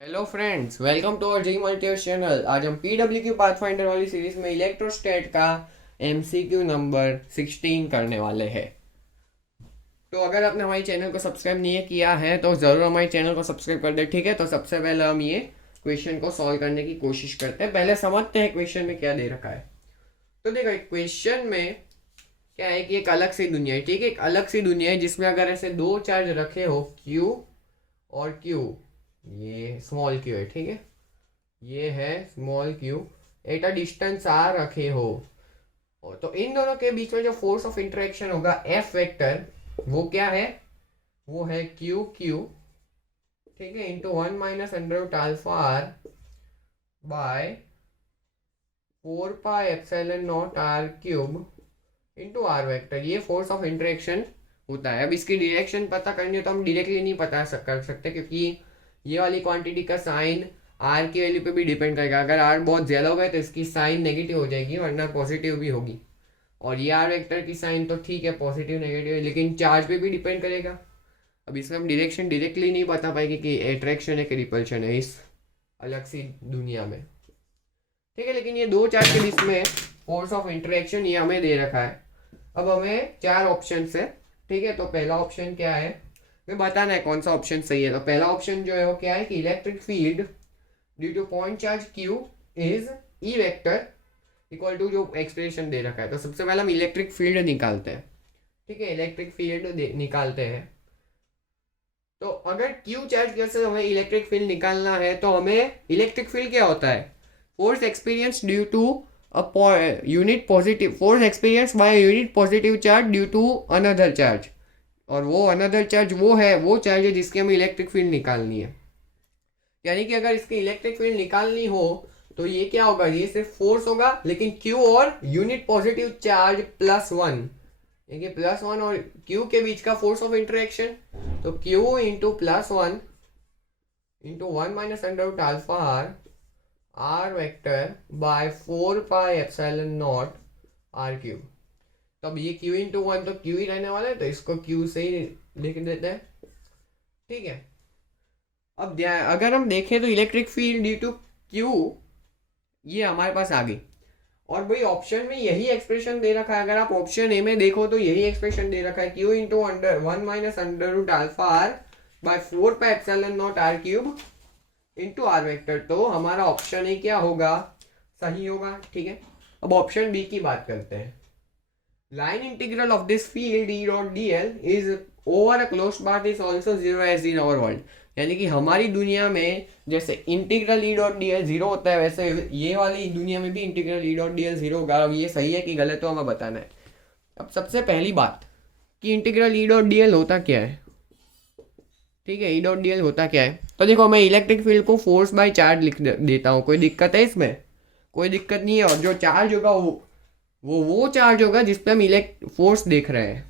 Hello friends, welcome to our G multiverse channel. आज हम PW Q pathfinder वाली series में इलेक्ट्रोस्टैट का एमसीक्यू नंबर 16 करने वाले हैं। तो अगर आपने हमारे चैनल को सब्सक्राइब नहीं किया है तो ज़रूर हमारे चैनल को सब्सक्राइब कर दे, ठीक है। तो सबसे पहले हम ये क्वेश्चन को सॉल्व करने की कोशिश करते हैं। पहले समझते हैं क्वेश्चन में क्या दे रखा है। तो देखो, क्वेश्चन में क्या है कि एक अलग सी दुनिया है, ठीक है। एक अलग सी दुनिया है जिसमें अगर ऐसे दो चार्ज रखे हो, क्यू और क्यू, ये स्मॉल क्यू है, ठीक है। ये है small Q, at a distance R रखे हो, और तो इन दोनों के बीच में जो फोर्स ऑफ इंटरेक्शन होगा एफ वेक्टर, वो क्या है, वो है क्यू क्यू, ठीक है, into 1 - √α r by 4πε0r³ into R vector. ये फोर्स ऑफ इंटरेक्शन होता है। अब इसकी डायरेक्शन पता करनी हो तो हम डायरेक्टली नहीं पता कर सकते, क्योंकि ये वाली क्वांटिटी का साइन आर की वैल्यू पे भी डिपेंड करेगा। अगर आर बहुत ज़्यादा हो गया तो इसकी साइन नेगेटिव हो जाएगी, वरना पॉजिटिव भी होगी। और ये आर वेक्टर की साइन तो ठीक है, पॉजिटिव नेगेटिव है, लेकिन चार्ज पे भी डिपेंड करेगा। अब इसमें हम डायरेक्शन डायरेक्टली नहीं बता पाएंगे कि अट्रैक्शन है कि रिपल्शन है इस अलग सी दुनिया में, ठीक है। लेकिन ये दो चार्ज के बीच में फोर्स ऑफ इंटरेक्शन ये हमें दे रखा है। अब हमें चार ऑप्शन है, ठीक है। तो पहला ऑप्शन क्या है, हमें बताना है कौन सा ऑप्शन सही है। तो पहला ऑप्शन जो है वो क्या है कि electric field due to point charge Q is E vector equal to जो एक्सप्रेशन दे रखा है। तो सबसे पहले हम इलेक्ट्रिक फील्ड निकालते हैं, ठीक है। इलेक्ट्रिक फील्ड निकालते हैं। तो अगर क्यू चार्ज कैसे हमें इलेक्ट्रिक फील्ड निकालना है, तो हमें इलेक्ट्रिक फील्ड क्या होता है, force experience due to unit positive, force experience by unit positive charge due to another charge. और वो अनदर चार्ज वो चार्ज है जिसकी हमें इलेक्ट्रिक फील्ड निकालनी है। यानी कि अगर इसकी इलेक्ट्रिक फील्ड निकालनी हो तो ये क्या होगा, ये सिर्फ फोर्स होगा, लेकिन क्यू और यूनिट पॉजिटिव चार्ज +1, देखिए +1 और क्यू के बीच का फोर्स ऑफ इंटरेक्शन, तो q into +1 into 1 - √α r vector by 4πε0r³। तो अब ये q इंटू 1 तो q ही रहने वाला है, तो इसको q से ही लिख देते हैं, ठीक है। अब अगर हम देखें तो electric field due to q ये हमारे पास आ गई, और भाई ऑप्शन में यही एक्सप्रेशन दे रखा है। अगर आप ऑप्शन ए में देखो तो यही एक्सप्रेशन दे रखा है, q into 1 - √α r by 4πε0r³ into R vector. तो हमारा ऑप्शन ए क्या होगा, सही होगा, ठीक है। अब ऑप्शन बी की बात करते हैं। Line integral of this field E dot D L is over a closed path is also zero as in our world. यानी कि हमारी दुनिया में जैसे integral E dot D L zero होता है, वैसे ये वाली दुनिया में भी integral E dot D L zero होगा। अब ये सही है कि गलत तो हमें बताना है। अब सबसे पहली बात कि integral E dot D L होता क्या है, ठीक है। ई डॉट डी एल होता क्या है, तो देखो मैं इलेक्ट्रिक फील्ड को फोर्स बाय चार्ज लिख देता हूँ। कोई दिक्कत है इसमें? कोई दिक्कत नहीं है। और जो चार्ज होगा वो चार्ज होगा जिस पे हम फोर्स देख रहे हैं,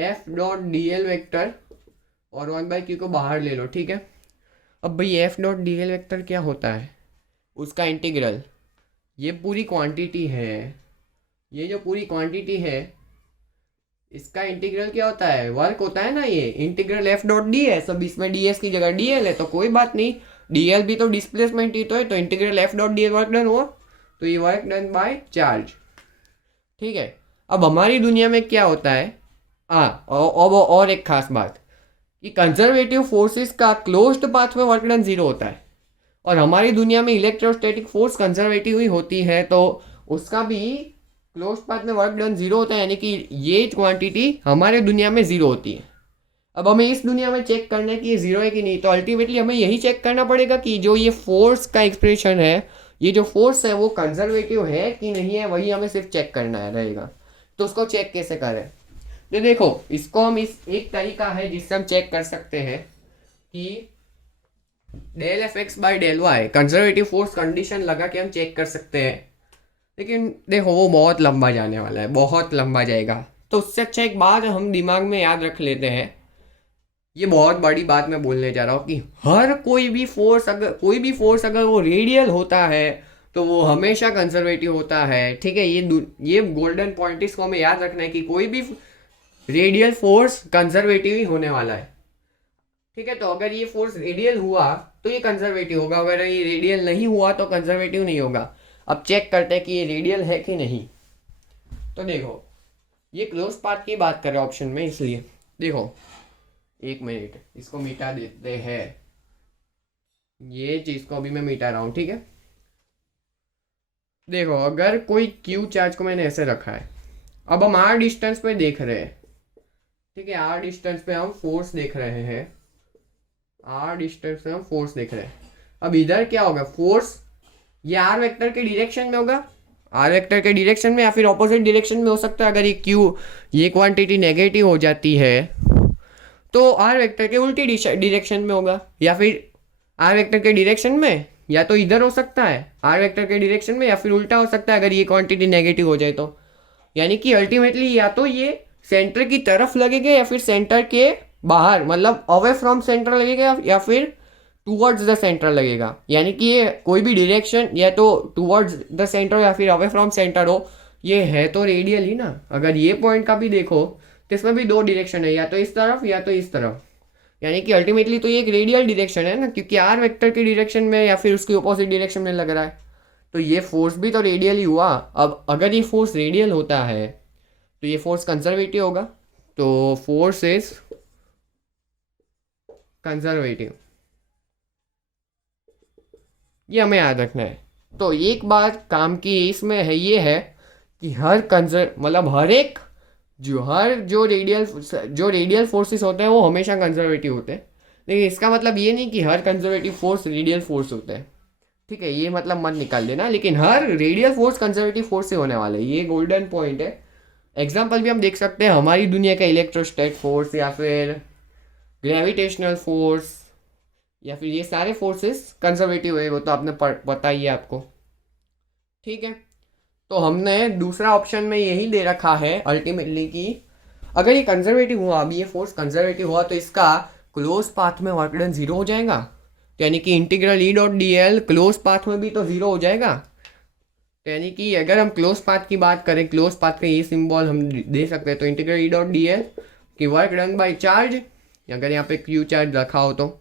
F dot D L vector, और 1/q को बाहर ले लो, ठीक है। अब भाई F dot D L vector क्या होता है, उसका इंटीग्रल, ये पूरी क्वांटिटी है, ये जो पूरी क्वांटिटी है इसका इंटीग्रल क्या होता है, वर्क होता है ना। ये इंटीग्रल एफ डॉट डी है, सब इसमें डी एस की जगह डी एल है, तो कोई बात नहीं, डी एल भी तो डिस्प्लेसमेंट ही तो है। तो integral F dot D L work done हुआ, तो ये वर्क डन बाय चार्ज, ठीक है। अब हमारी दुनिया में क्या होता है, और एक खास बात कि कंजर्वेटिव फोर्सेस का क्लोज्ड पाथ में वर्क डन जीरो होता है, और हमारी दुनिया में इलेक्ट्रोस्टैटिक फोर्स कंजर्वेटिव ही होती है, तो उसका भी क्लोज पाथ में वर्क डन जीरो होता है। यानी कि ये क्वांटिटी हमारे दुनिया में जीरो होती है। अब हमें इस दुनिया में चेक करना है कि ये जीरो है कि नहीं, तो अल्टीमेटली हमें यही चेक करना पड़ेगा कि जो ये फोर्स का एक्सप्रेशन है, ये जो फोर्स है वो कंजर्वेटिव है कि नहीं है, वही हमें सिर्फ चेक करना है रहेगा। तो उसको चेक कैसे करें, तो देखो इसको हम इस एक तरीका है जिससे हम चेक कर सकते हैं कि del F X by del Y conservative force condition लगा के हम चेक कर सकते हैं। लेकिन देखो वो बहुत लंबा जाने वाला है, बहुत लंबा जाएगा। तो उससे अच्छा एक बात हम दिमाग में याद रख लेते हैं, ये बहुत बड़ी बात मैं बोलने जा रहा हूँ कि कोई भी फोर्स अगर वो रेडियल होता है तो वो हमेशा कंजर्वेटिव होता है, ठीक है। ये गोल्डन पॉइंट इसको हमें याद रखना है कि कोई भी रेडियल फोर्स कंजर्वेटिव ही होने वाला है, ठीक है। तो अगर ये फोर्स रेडियल हुआ तो ये कंजर्वेटिव होगा, अगर ये रेडियल नहीं हुआ तो कंजर्वेटिव नहीं होगा। अब चेक करते हैं कि ये रेडियल है कि नहीं। तो देखो ये क्लोज पाथ की बात कर रहे हैं ऑप्शन में, इसलिए देखो 1 मिनट इसको मिटा देते हैं, ये चीज को अभी मैं मिटा रहा हूँ, ठीक है। देखो अगर कोई क्यू चार्ज को मैंने ऐसे रखा है, अब हम आर डिस्टेंस पे देख रहे हैं, ठीक है, आर डिस्टेंस पे हम फोर्स देख रहे हैं, आर डिस्टेंस पे हम फोर्स देख रहे हैं। अब इधर क्या होगा, फोर्स ये आर वेक्टर के डायरेक्शन में होगा, आर वेक्टर के डायरेक्शन में या फिर ऑपोजिट डायरेक्शन में हो सकता है। अगर ये क्यू ये क्वांटिटी नेगेटिव हो जाती है तो आर वेक्टर के उल्टी डायरेक्शन में होगा, या फिर आर वेक्टर के डायरेक्शन में, या तो इधर हो सकता है आर वेक्टर के डायरेक्शन में, या फिर उल्टा हो सकता है अगर ये क्वांटिटी नेगेटिव हो जाए तो। यानी कि अल्टीमेटली या तो ये सेंटर की तरफ लगेगा या फिर सेंटर के बाहर, मतलब अवे फ्रॉम सेंटर लगेगा या फिर टूवर्ड्स द सेंटर लगेगा। यानी कि ये कोई भी डायरेक्शन या तो टूवर्ड्स द सेंटर या फिर अवे फ्रॉम सेंटर हो, ये है तो रेडियल ही ना। अगर ये पॉइंट का भी देखो तो इसमें भी 2 डायरेक्शन है, या तो इस तरफ या तो इस तरफ। यानी कि अल्टीमेटली तो ये एक रेडियल डायरेक्शन है ना, क्योंकि आर वेक्टर के डायरेक्शन में या फिर उसके ऑपोजिट डायरेक्शन में लग रहा है, तो ये फोर्स भी तो रेडियल ही हुआ। अब अगर ये फोर्स रेडियल होता है तो ये फोर्स कंजर्वेटिव होगा, तो फोर्स इज कंजर्वेटिव, ये हमें याद रखना है। तो एक बात काम की इसमें है, ये है कि हर एक जो रेडियल फोर्सेस होते हैं वो हमेशा कंजर्वेटिव होते हैं। लेकिन इसका मतलब ये नहीं कि हर कंजर्वेटिव फोर्स रेडियल फोर्स होते हैं, ठीक है, ये मतलब मत निकाल देना। लेकिन हर रेडियल फोर्स कंजर्वेटिव फोर्स से होने वाला है, ये गोल्डन पॉइंट है। एग्जाम्पल भी हम देख सकते हैं हमारी दुनिया का इलेक्ट्रोस्टैटिक फोर्स या फिर ग्रेविटेशनल फोर्स या फिर ये सारे फोर्सेस कंजर्वेटिव है, वो तो आपने पता ही है आपको, ठीक है। तो हमने दूसरा ऑप्शन में यही दे रखा है अल्टीमेटली कि अगर ये कंजर्वेटिव हुआ, अभी ये फोर्स कंजर्वेटिव हुआ, तो इसका क्लोज पाथ में वर्क डन 0 हो जाएगा। तो यानी कि integral E dot D L close path में भी तो 0 हो जाएगा। तो यानी कि अगर हम क्लोज पाथ की बात करें, क्लोज पाथ का ये सिंबल हम दे सकते हैं, तो integral E dot D L की वर्क डन बाई चार्ज, अगर यहाँ पे क्यू चार्ज रखा हो तो,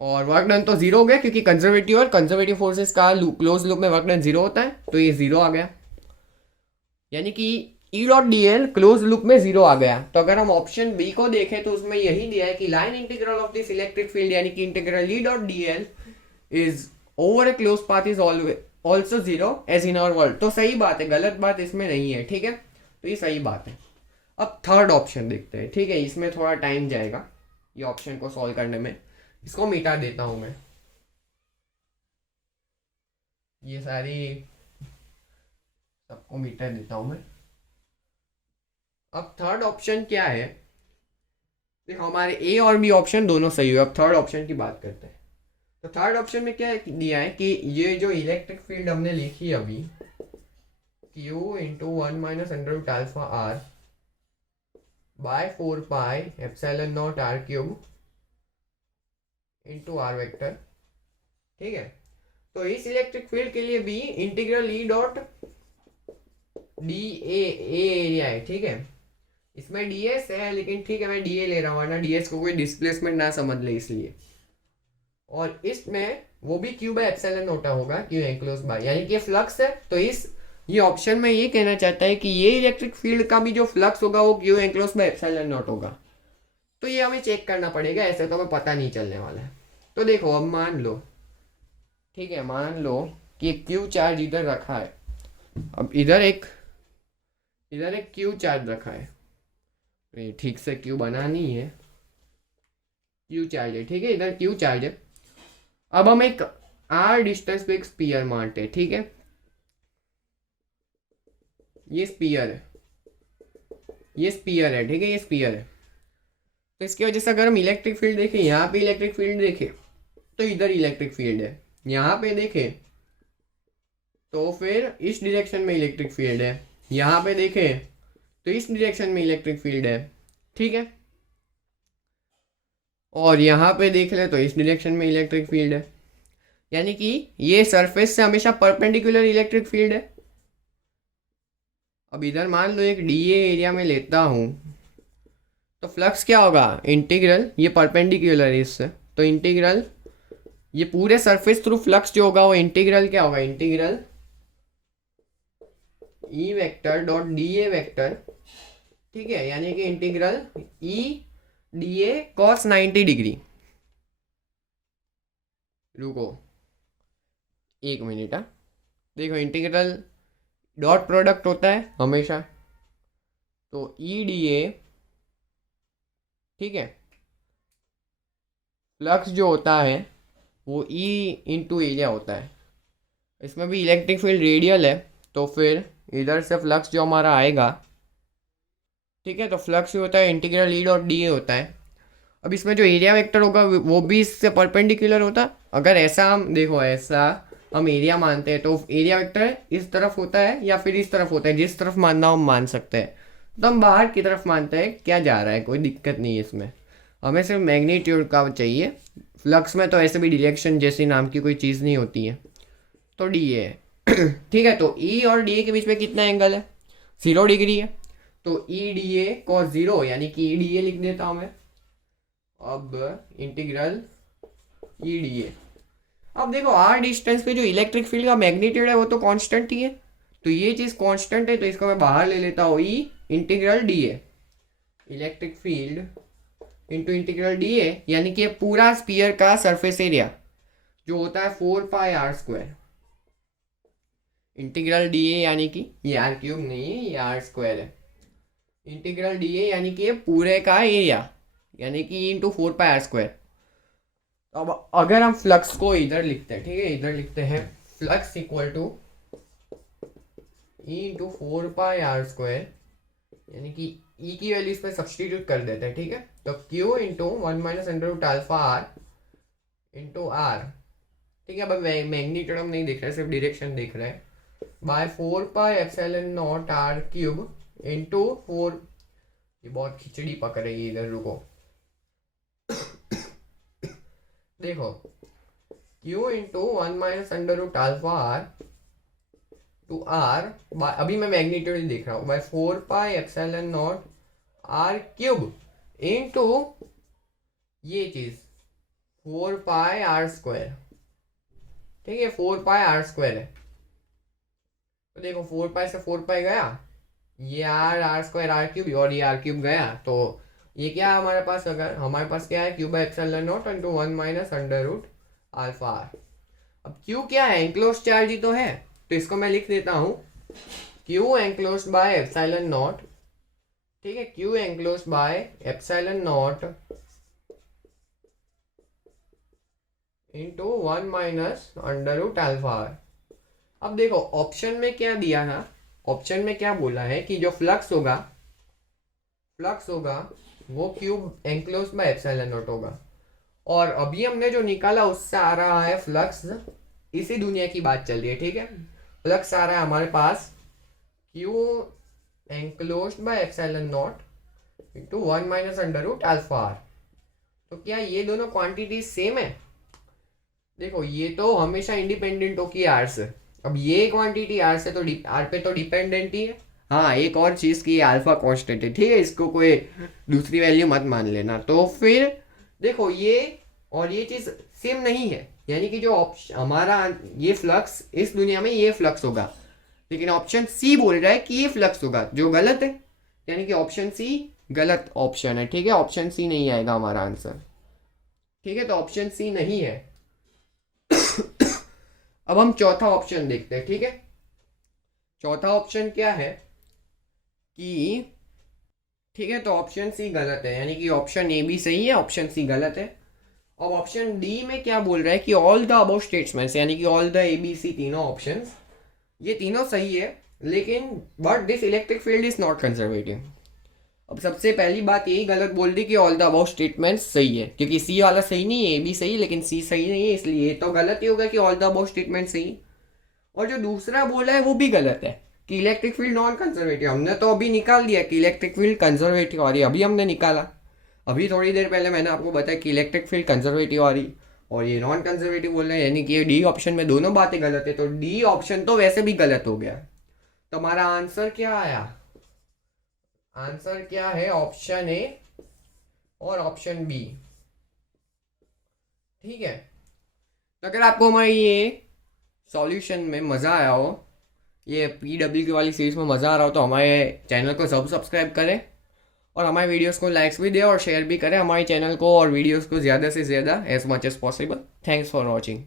और वर्क डन तो 0 हो गया क्योंकि कंजर्वेटिव फोर्सेस का क्लोज लूप में वर्क डन 0 होता है, तो ये 0 आ गया। यानी कि ई dot D L close loop में 0 आ गया। तो अगर हम ऑप्शन बी को देखें तो उसमें यही दिया है कि line integral of this electric field, यानी कि integral E dot D L is over a close path is also 0 as in our world. तो सही बात है, गलत बात इसमें नहीं है, ठीक है, तो ये सही बात है। अब थर्ड ऑप्शन देखते हैं, ठीक है, इसमें थोड़ा टाइम जाएगा ये ऑप्शन को सॉल्व करने में, इसको मिटा देता हूं मैं, ये सारी सबको मिटा देता हूं मैं। अब थर्ड ऑप्शन क्या है, देखो हमारे ए और बी ऑप्शन दोनों सही हुए। अब थर्ड ऑप्शन की बात करते हैं। तो थर्ड ऑप्शन में क्या दिया है कि ये जो इलेक्ट्रिक फील्ड हमने लिखी अभी, Q into 1 minus under root alpha R by 4 pi epsilon naught R cube into R vector, ठीक है। तो इस इलेक्ट्रिक फील्ड के लिए भी integral E dot D area है, ठीक है, इसमें ds है, लेकिन ठीक है मैं dA ले रहा हूँ, वरना ds को कोई डिस्प्लेसमेंट ना समझ ले इसलिए। और इसमें वो भी q बाय एप्सिलॉन नोट होगा, q एनक्लोज बाय, यानी कि फ्लक्स है। तो ये ऑप्शन में ये कहना चाहता है कि ये इलेक्ट्रिक फील्ड का भी जो फ्लक्स होगा वो q enclose by epsilon note होगा। तो ये हमें चेक करना पड़ेगा, ऐसे तो हमें पता नहीं चलने वाला है। तो देखो अब मान लो, ठीक है, मान लो कि क्यू चार्ज इधर रखा है, अब इधर एक क्यू चार्ज रखा है, ठीक से क्यू बनानी है, क्यू चार्ज है, ठीक है, इधर क्यू चार्ज है। अब हम एक आर डिस्टेंस पे एक स्पीयर मारते हैं, ठीक है, ये स्पीयर है, ठीक है, ये स्पीयर है। तो इसकी वजह से अगर हम इलेक्ट्रिक फील्ड देखें, यहाँ पे इलेक्ट्रिक फील्ड देखें तो इधर इलेक्ट्रिक फील्ड है, यहाँ पे देखें तो फिर इस डायरेक्शन में इलेक्ट्रिक फील्ड है, यहाँ पे देखें तो इस डायरेक्शन में इलेक्ट्रिक फील्ड है, ठीक है, और यहाँ पे देख ले तो इस डायरेक्शन में इलेक्ट्रिक फील्ड है। यानी कि ये सरफेस से हमेशा परपेंडिकुलर इलेक्ट्रिक फील्ड है। अब इधर मान लो एक dA एरिया में लेता हूँ, तो फ्लक्स क्या होगा, इंटीग्रल, ये परपेंडिकुलर है इससे, तो इंटीग्रल ये पूरे सरफेस थ्रू फ्लक्स जो होगा वो इंटीग्रल क्या होगा, integral E vector dot D A vector, ठीक है, यानी कि integral E D A cos 90 degree. रुको 1 मिनट। देखो इंटीग्रल डॉट प्रोडक्ट होता है हमेशा, तो ई डी ए, ठीक है, फ्लक्स जो होता है वो ई इंटू एरिया होता है। इसमें भी इलेक्ट्रिक फील्ड रेडियल है, तो फिर इधर से फ्लक्स जो हमारा आएगा, ठीक है, तो फ्लक्स जो होता है integral E dot D A होता है। अब इसमें जो एरिया वेक्टर होगा वो भी इससे परपेंडिकुलर होता है। अगर ऐसा हम देखो, ऐसा हम एरिया मानते हैं तो एरिया वेक्टर इस तरफ होता है या फिर इस तरफ होता है, जिस तरफ मानना हो हम मान सकते हैं। तो हम बाहर की तरफ मानते हैं, क्या जा रहा है, कोई दिक्कत नहीं है इसमें, हमें सिर्फ मैग्नीट्यूड का चाहिए। फ्लक्स में तो ऐसे भी डायरेक्शन जैसी नाम की कोई चीज़ नहीं होती है, तो डी ए है। ठीक है, तो ई और डी ए के बीच में कितना एंगल है, 0 डिग्री है। तो ई डी ए कॉस 0, यानी कि ई डी ए लिख देता हूँ मैं। अब इंटीग्रल ई डी ए, अब देखो आर डिस्टेंस पे जो इलेक्ट्रिक फील्ड का मैग्नीट्यूड है वो तो कांस्टेंट ही है, तो ये चीज़ कांस्टेंट है, तो इसको मैं बाहर ले लेता हूँ, E integral d A, electric field into integral d A, यानी कि पूरा स्पीयर का सरफेस एरिया जो होता है 4πr²। इंटीग्रल डी ए यानी कि ये आर क्यूब नहीं है, ये आर स्क्वायर है। इंटीग्रल डी ए यानी कि पूरे का एरिया, यानी कि इंटू 4πr²। अब अगर हम फ्लक्स को इधर लिखते हैं, ठीक है, इधर लिखते हैं flux equal to E into 4πr², यानी कि ई की वैल्यू इस पर सब्सटीट्यूट कर देते हैं, ठीक है। तो q into 1 minus under root alpha r into r, ठीक है। अब मैग्नीट्यूड हम नहीं देख रहे, सिर्फ डायरेक्शन देख रहे हैं, बाय 4πε0 आर क्यूब इंटू 4, ये बहुत खिचड़ी पक रही है इधर, रुको। देखो q into 1 minus under root alpha r two r, अभी मैं मैग्नीट्यूड देख रहा हूँ, बाय 4πε0 आर क्यूब इंटू ये चीज 4πr², ठीक है, 4πr² है। तो देखो 4π से 4π गया, ये r² आर क्यूब और ये आर क्यूब गया, तो ये क्या है हमारे पास, अगर हमारे पास क्या है Q by ε0 into 1 minus under root alpha r. अब क्यू क्या है, एंक्लोज चार्ज ही तो है, तो इसको मैं लिख देता हूँ क्यू एंक्लोज बाय ε0, ठीक है, Q enclose by ε0 into 1 minus under root alpha r. अब देखो ऑप्शन में क्या दिया ना, ऑप्शन में क्या बोला है कि जो फ्लक्स होगा वो क्यूब एंक्लोज बाय ε0 होगा, और अभी हमने जो निकाला उससे आ रहा है फ्लक्स, इसी दुनिया की बात चल रही है, ठीक है। फ्लक्स आ रहा है हमारे पास Q enclose by ε0 into 1 minus under root alpha r. तो क्या ये दोनों क्वांटिटी सेम है, देखो ये तो हमेशा इंडिपेंडेंट होगी आर से, अब ये क्वांटिटी आर से तो आर पे तो डिपेंडेंट ही है। हाँ एक और चीज़ की अल्फा कांस्टेंट है, ठीक है, इसको कोई दूसरी वैल्यू मत मान लेना। तो फिर देखो ये और ये चीज़ सेम नहीं है, यानी कि जो ऑप्शन हमारा ये फ्लक्स इस दुनिया में ये फ्लक्स होगा, लेकिन ऑप्शन सी बोल रहा है कि ये फ्लक्स होगा, जो गलत है, यानी कि ऑप्शन सी गलत ऑप्शन है, ठीक है, ऑप्शन सी नहीं आएगा हमारा आंसर, ठीक है, तो ऑप्शन सी नहीं है। अब हम चौथा ऑप्शन देखते हैं, ठीक है। चौथा ऑप्शन क्या है कि, ठीक है, तो ऑप्शन सी गलत है, यानी कि ऑप्शन ए भी सही है, ऑप्शन सी गलत है। अब ऑप्शन डी में क्या बोल रहा है कि ऑल द अबव स्टेटमेंट्स, यानी कि all the A B C तीनों ऑप्शंस, ये तीनों सही है, लेकिन but this electric field is not conservative. अब सबसे पहली बात यही गलत बोल दी कि ऑल द अबव स्टेटमेंट्स सही है, क्योंकि सी वाला सही नहीं है, ए भी सही है लेकिन सी सही नहीं है, इसलिए तो गलत ही होगा कि ऑल द अबव स्टेटमेंट सही। और जो दूसरा बोला है वो भी गलत है कि इलेक्ट्रिक फील्ड नॉन कंजर्वेटिव। हमने तो अभी निकाल दिया कि इलेक्ट्रिक फील्ड कंजर्वेटिव आ रही है, अभी हमने निकाला, अभी थोड़ी देर पहले मैंने आपको बताया कि इलेक्ट्रिक फील्ड कंजर्वेटिव आ रही और ये नॉन कंजर्वेटिव बोल रहे हैं, यानी कि ये डी ऑप्शन में दोनों बातें गलत है, तो डी ऑप्शन तो वैसे भी गलत हो गया। तो हमारा आंसर क्या आया, आंसर क्या है, ऑप्शन ए और ऑप्शन बी, ठीक है। तो अगर आपको हमारी ये सॉल्यूशन में मज़ा आया हो, ये PW वाली सीरीज में मज़ा आ रहा हो, तो हमारे चैनल को सब्सक्राइब करें और हमारे वीडियोस को लाइक्स भी दें और शेयर भी करें हमारे चैनल को और वीडियोस को ज़्यादा से ज़्यादा as much as possible. Thanks for watching.